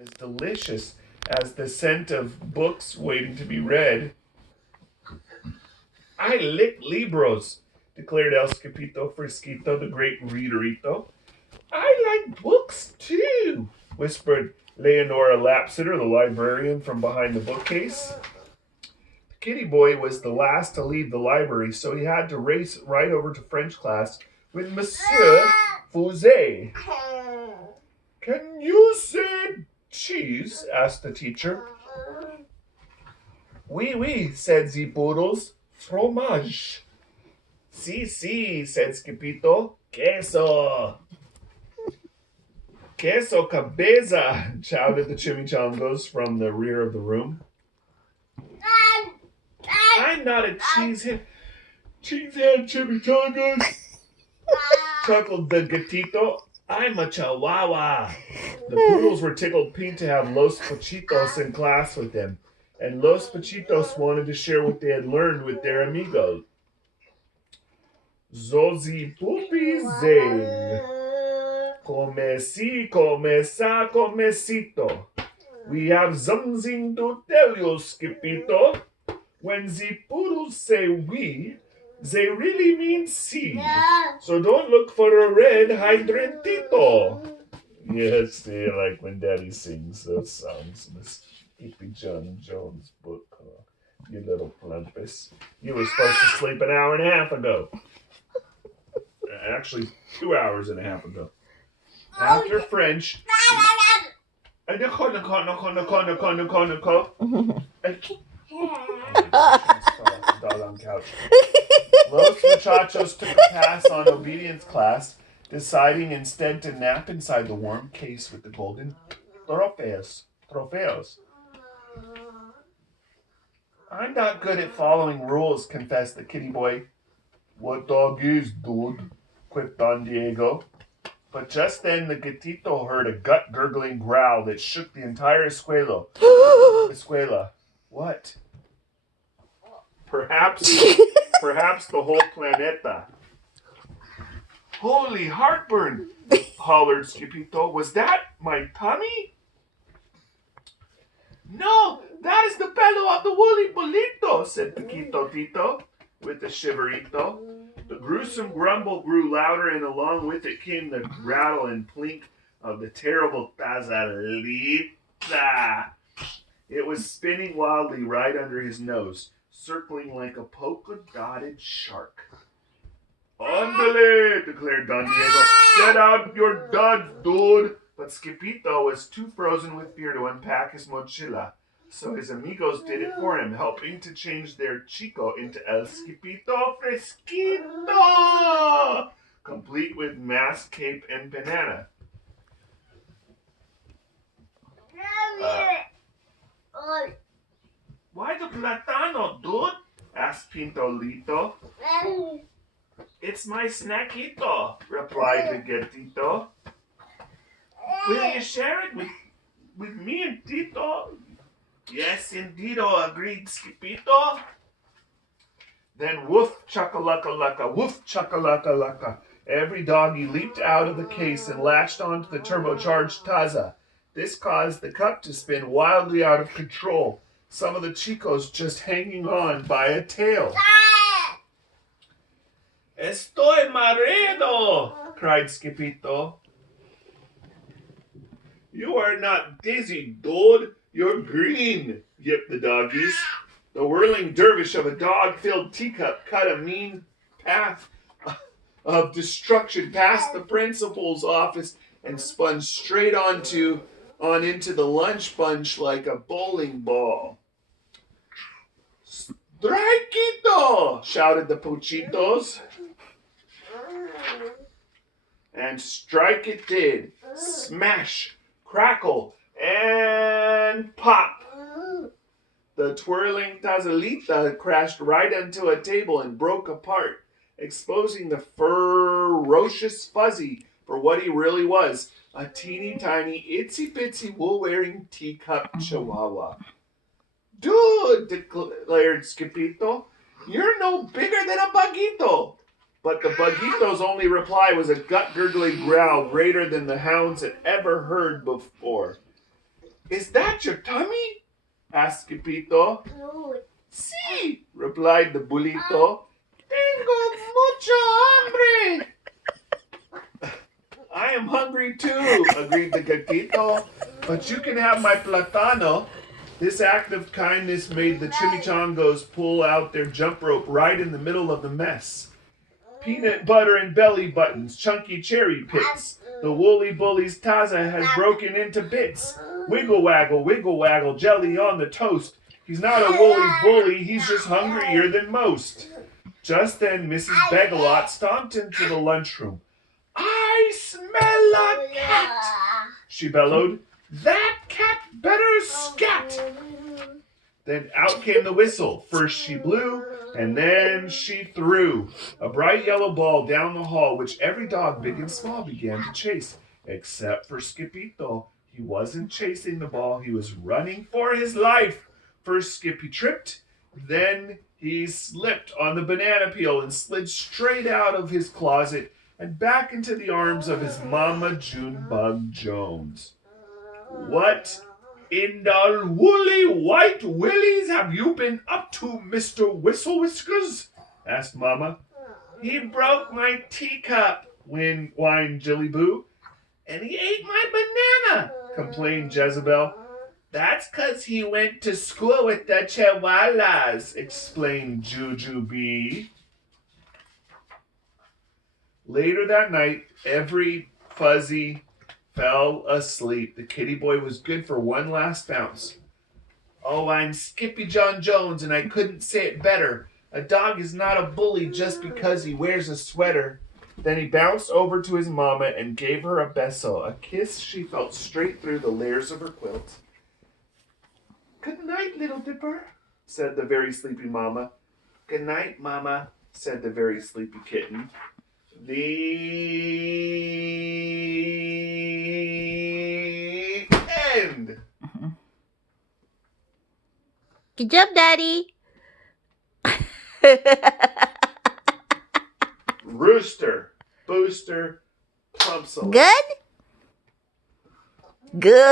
as delicious as the scent of books waiting to be read. I lick libros, declared El Scapito Frisquito, the great readerito. I like books too, whispered Leonora Lapsitter, the librarian from behind the bookcase. The kitty boy was the last to leave the library, so he had to race right over to French class with Monsieur Fouset. Can you say cheese? Asked the teacher. Oui, oui, said the poodles. Fromage. Si, si, said Scipito. Queso. Queso cabeza, shouted the chimichangas from the rear of the room. I'm not a cheesehead chimichangas, chuckled the gatito. I'm a chihuahua. The poodles were tickled pink to have Los Pachitos in class with them, and Los Pachitos wanted to share what they had learned with their amigos. Zozi pupi zing. Come si, come sa, comecito. We have something to tell you, Skipito. When the poodles say we, they really mean si. So don't look for a red hydrantito. Yes, they like when Daddy sings those songs in this Skippy John Jones book. You little plumpus. You were supposed to sleep an hour and a half ago. Actually, 2 hours and a half ago. After French. Los muchachos took a pass on obedience class, deciding instead to nap inside the warm case with the golden trofeos. I'm not good at following rules, confessed the kitty boy. What dog is, dude? Quipped Don Diego. But just then the gatito heard a gut-gurgling growl that shook the entire escuela. What? Perhaps the whole planeta. Holy heartburn, hollered Scipito. Was that my tummy? No, that is the bellow of the woolly bolito, said Paquito Tito with a shiverito. The gruesome grumble grew louder, and along with it came the rattle and plink of the terrible Tazalita. It was spinning wildly right under his nose, circling like a polka-dotted shark. Andale, declared Don Diego. Get out your duds, dude. But Scipito was too frozen with fear to unpack his mochila, so his amigos did it for him, helping to change their Chico into El Scipito Fresquito, complete with mask, cape, and banana. Why the platano, dude? Asked Pintolito. It's my snackito, replied the gatito. Will you share it with me and Tito? Yes, indeedo, agreed Scipito. Then woof chakalaka-laka, woof chakalaka-laka. Every doggy leaped out of the case and latched onto the turbocharged Taza. This caused the cup to spin wildly out of control, some of the chicos just hanging on by a tail. Estoy mareado, cried Scipito. You are not dizzy, dude. You're green, yipped the doggies. The whirling dervish of a dog-filled teacup cut a mean path of destruction past the principal's office and spun straight on into the lunch bunch like a bowling ball. Strikeito! Shouted the pochitos. And strike it did. Smash, crackle, and pop. The twirling Tazalita crashed right into a table and broke apart, exposing the ferocious Fuzzy for what he really was, a teeny tiny, itsy-bitsy, wool-wearing teacup chihuahua. Dude, declared Scipito, you're no bigger than a bugito. But the bugito's only reply was a gut-gurgling growl greater than the hounds had ever heard before. Is that your tummy? Asked Skipito. Sí, replied the bulito. Tengo mucho hambre. I am hungry too, agreed the gatito. But you can have my platano. This act of kindness made the chimichangos pull out their jump rope right in the middle of the mess. Peanut butter and belly buttons, chunky cherry pits. The woolly bully's taza has broken into bits. Wiggle waggle, jelly on the toast. He's not a woolly bully, he's just hungrier than most. Just then, Mrs. Begalot stomped into the lunchroom. I smell a cat, she bellowed. That cat better scat. Then out came the whistle. First she blew, and then she threw a bright yellow ball down the hall, which every dog, big and small, began to chase, except for Skipito. He wasn't chasing the ball, he was running for his life. First Skippy tripped, then he slipped on the banana peel and slid straight out of his closet and back into the arms of his Mama Junebug Jones. What in the woolly white willies have you been up to, Mr. Whistle Whiskers? Asked Mama. He broke my teacup, whined Jillyboo. And he ate my banana, complained Jezebel. That's 'cause he went to school with the Chihuahuas, explained Jujubee. Later that night, every fuzzy fell asleep. The kitty boy was good for one last bounce. Oh, I'm Skippy John Jones, and I couldn't say it better. A dog is not a bully just because he wears a sweater. Then he bounced over to his mama and gave her a beso, a kiss she felt straight through the layers of her quilt. Good night, Little Dipper, said the very sleepy mama. Good night, Mama, said the very sleepy kitten. The end. Good job, Daddy. Rooster, booster, Pumpsel. Good? Good.